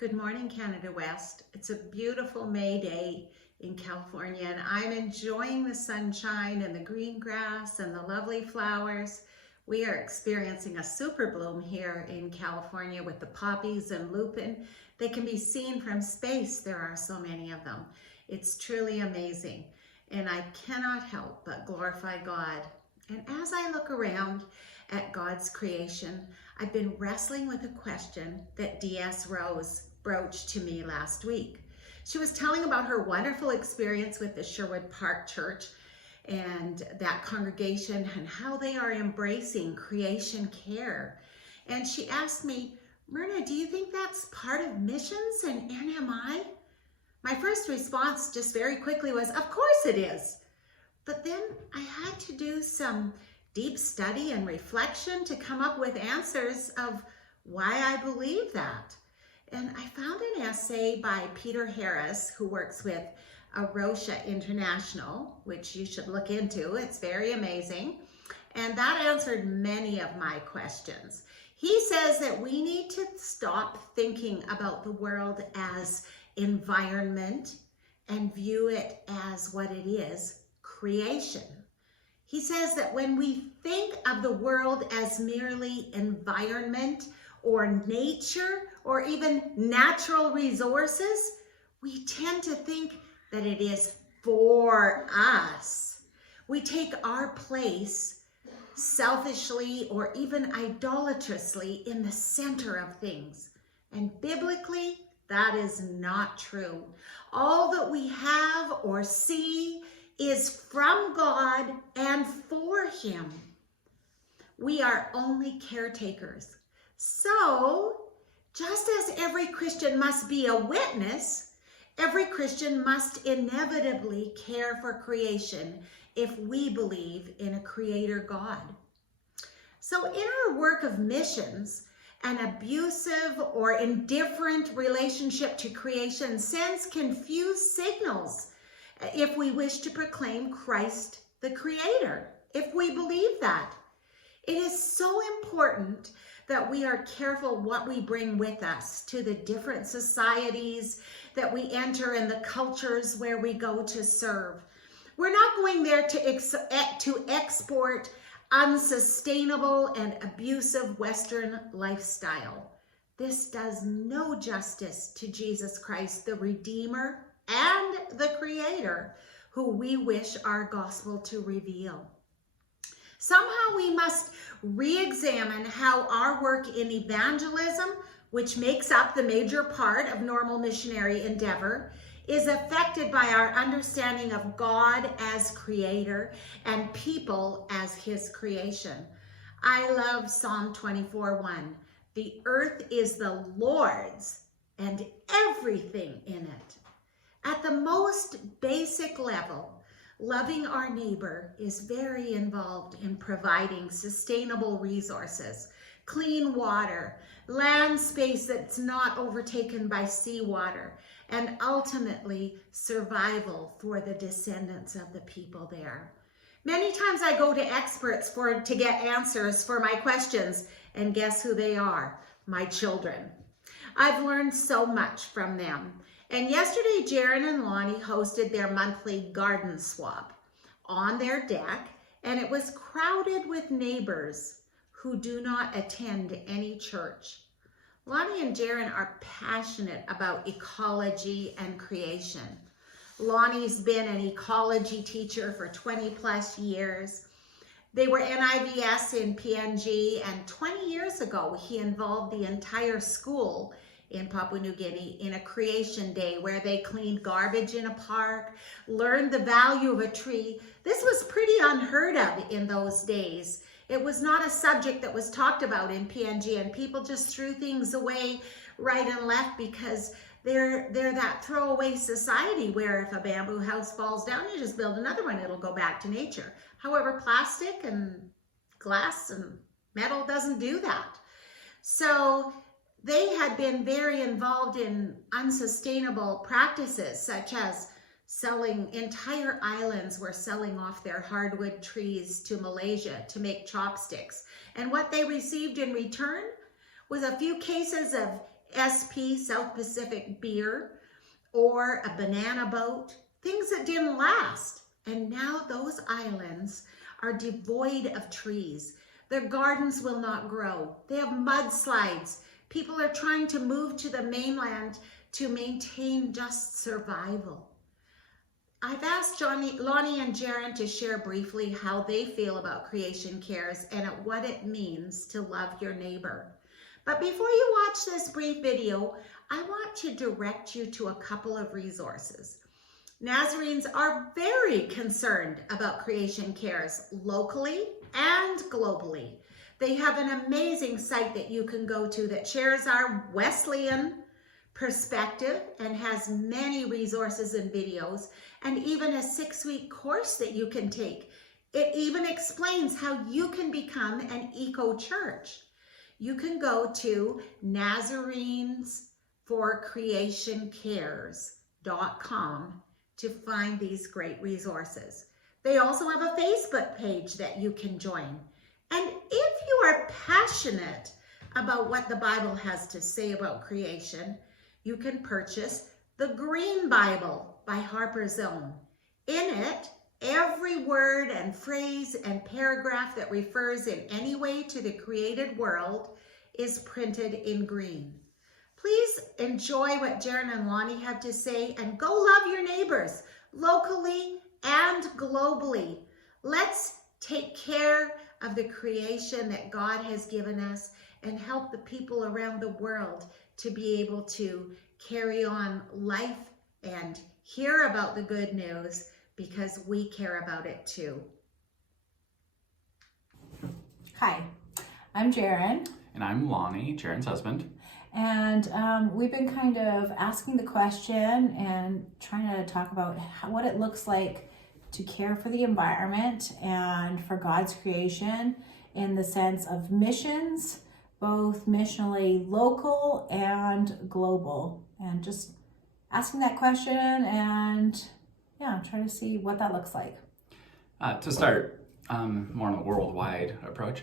Good morning, Canada West. It's a beautiful May day in California, and I'm enjoying the sunshine and the green grass and the lovely flowers. We are experiencing a super bloom here in California with the poppies and lupin. They can be seen from space. There are so many of them. It's truly amazing, and I cannot help but glorify God. And as I look around at God's creation, I've been wrestling with a question that D.S. Rose broached to me last week. She was telling about her wonderful experience with the Sherwood Park Church and that congregation and how they are embracing creation care. And she asked me, Myrna, do you think that's part of missions and NMI? My first response just very quickly was, of course it is. But then I had to do some deep study and reflection to come up with answers of why I believe that. And I found an essay by Peter Harris, who works with A Rocha International, which you should look into. It's very amazing. And that answered many of my questions. He says that we need to stop thinking about the world as environment and view it as what it is, creation. He says that when we think of the world as merely environment or nature or even natural resources, we tend to think that it is for us. We take our place selfishly or even idolatrously in the center of things. And biblically, that is not true. All that we have or see is from God and for Him. We are only caretakers. So, just as every Christian must be a witness, every Christian must inevitably care for creation if we believe in a creator God. So in our work of missions, an abusive or indifferent relationship to creation sends confused signals if we wish to proclaim Christ the Creator, if we believe that. It is so important that we are careful what we bring with us to the different societies that we enter and the cultures where we go to serve. We're not going there to export unsustainable and abusive Western lifestyle. This does no justice to Jesus Christ, the Redeemer and the Creator, who we wish our gospel to reveal. Somehow we must re-examine how our work in evangelism, which makes up the major part of normal missionary endeavor, is affected by our understanding of God as Creator and people as His creation. I love Psalm 24:1. The earth is the Lord's and everything in it. At the most basic level, loving our neighbor is very involved in providing sustainable resources, clean water, land space that's not overtaken by seawater, and ultimately survival for the descendants of the people there. Many times I go to experts to get answers for my questions, and guess who they are? My children. I've learned so much from them. And yesterday, Jaron and Lonnie hosted their monthly garden swap on their deck, and it was crowded with neighbors who do not attend any church. Lonnie and Jaron are passionate about ecology and creation. Lonnie's been an ecology teacher for 20 plus years. They were NIVS in PNG, and 20 years ago, he involved the entire school in Papua New Guinea in a creation day where they cleaned garbage in a park, learned the value of a tree. This was pretty unheard of in those days. It was not a subject that was talked about in PNG, and people just threw things away right and left because they're that throwaway society where if a bamboo house falls down, you just build another one, it'll go back to nature. However, plastic and glass and metal doesn't do that. So they had been very involved in unsustainable practices, such as entire islands were selling off their hardwood trees to Malaysia to make chopsticks. And what they received in return was a few cases of SP, South Pacific beer, or a banana boat, things that didn't last. And now those islands are devoid of trees. Their gardens will not grow. They have mudslides. People are trying to move to the mainland to maintain just survival. I've asked Lonnie and Jaron to share briefly how they feel about Creation Cares and what it means to love your neighbor. But before you watch this brief video, I want to direct you to a couple of resources. Nazarenes are very concerned about Creation Cares locally and globally. They have an amazing site that you can go to that shares our Wesleyan perspective and has many resources and videos, and even a 6-week course that you can take. It even explains how you can become an eco-church. You can go to NazarenesForCreationCares.com to find these great resources. They also have a Facebook page that you can join. And if you are passionate about what the Bible has to say about creation, you can purchase the Green Bible by Harper's Own. In it, every word and phrase and paragraph that refers in any way to the created world is printed in green. Please enjoy what Jaron and Lonnie have to say and go love your neighbors locally and globally. Let's take care of the creation that God has given us and help the people around the world to be able to carry on life and hear about the good news because we care about it too. Hi, I'm Jaron. And I'm Lonnie, Jaron's husband. And we've been kind of asking the question and trying to talk about what it looks like to care for the environment and for God's creation in the sense of missions, both missionally local and global. And just asking that question and trying to see what that looks like. To start, more on a worldwide approach,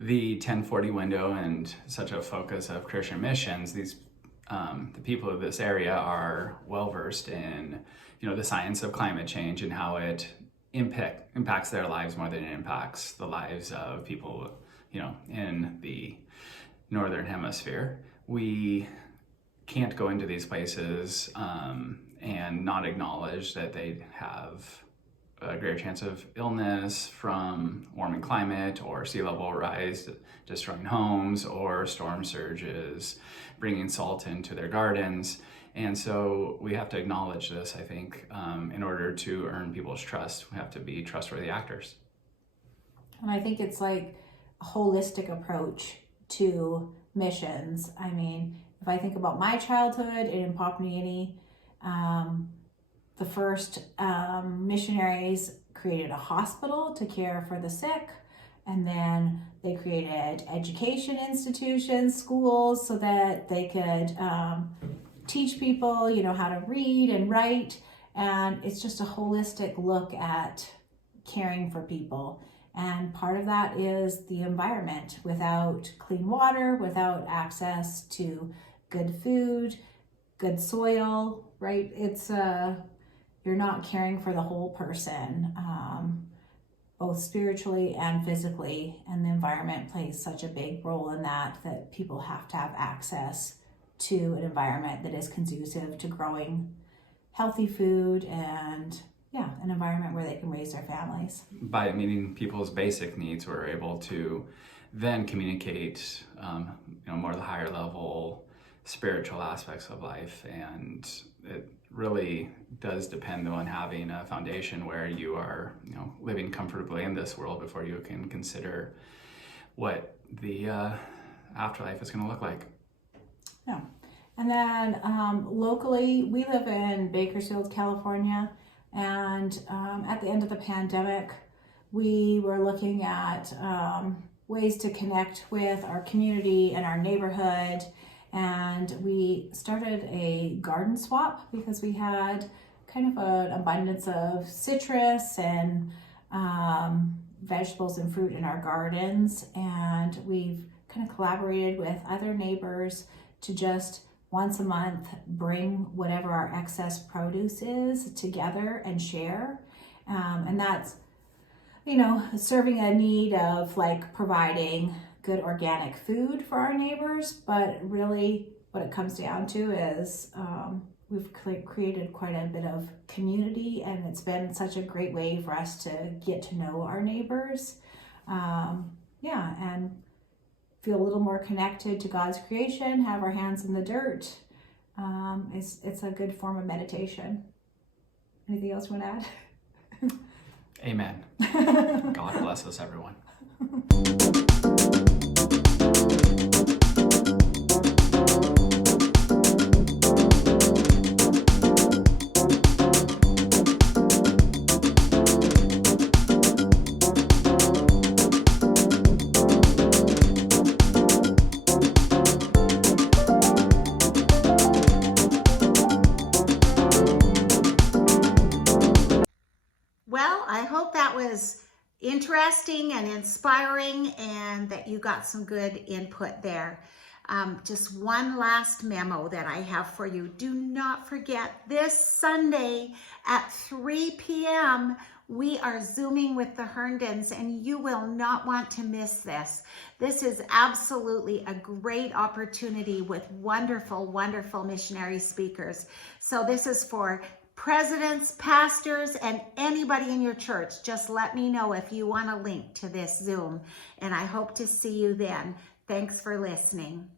the 1040 window and such a focus of Christian missions, the people of this area are well versed in, the science of climate change and how it impacts their lives more than it impacts the lives of people, in the northern hemisphere. We can't go into these places and not acknowledge that they have a greater chance of illness from warming climate or sea level rise destroying homes or storm surges bringing salt into their gardens. And so we have to acknowledge this, I think, in order to earn people's trust. We have to be trustworthy actors. And I think it's like a holistic approach to missions. I mean, if I think about my childhood in Papua New Guinea, the first missionaries created a hospital to care for the sick, and then they created education institutions, schools, so that they could teach people, how to read and write. And it's just a holistic look at caring for people. And part of that is the environment. Without clean water, without access to good food, good soil, right? It's you're not caring for the whole person, both spiritually and physically, and the environment plays such a big role in that people have to have access to an environment that is conducive to growing healthy food and an environment where they can raise their families. By meeting people's basic needs, we're able to then communicate more the higher level spiritual aspects of life, and it really does depend on having a foundation where you are living comfortably in this world before you can consider what the afterlife is going to look like. Yeah. And then locally, we live in Bakersfield, California, and at the end of the pandemic, we were looking at ways to connect with our community and our neighborhood. And we started a garden swap because we had kind of an abundance of citrus and vegetables and fruit in our gardens. And we've kind of collaborated with other neighbors to just once a month bring whatever our excess produce is together and share. And that's, serving a need of like providing good organic food for our neighbors. But really what it comes down to is we've created quite a bit of community, and it's been such a great way for us to get to know our neighbors. And feel a little more connected to God's creation, have our hands in the dirt. It's a good form of meditation. Anything else you want to add? Amen. God bless us, everyone. Well, I hope that was interesting and inspiring and that you got some good input there. Just one last memo that I have for you. Do not forget, this Sunday at 3 p.m., we are Zooming with the Herndons, and you will not want to miss this. This is absolutely a great opportunity with wonderful, wonderful missionary speakers. So this is for presidents, pastors, and anybody in your church. Just let me know if you want a link to this Zoom, and I hope to see you then. Thanks for listening.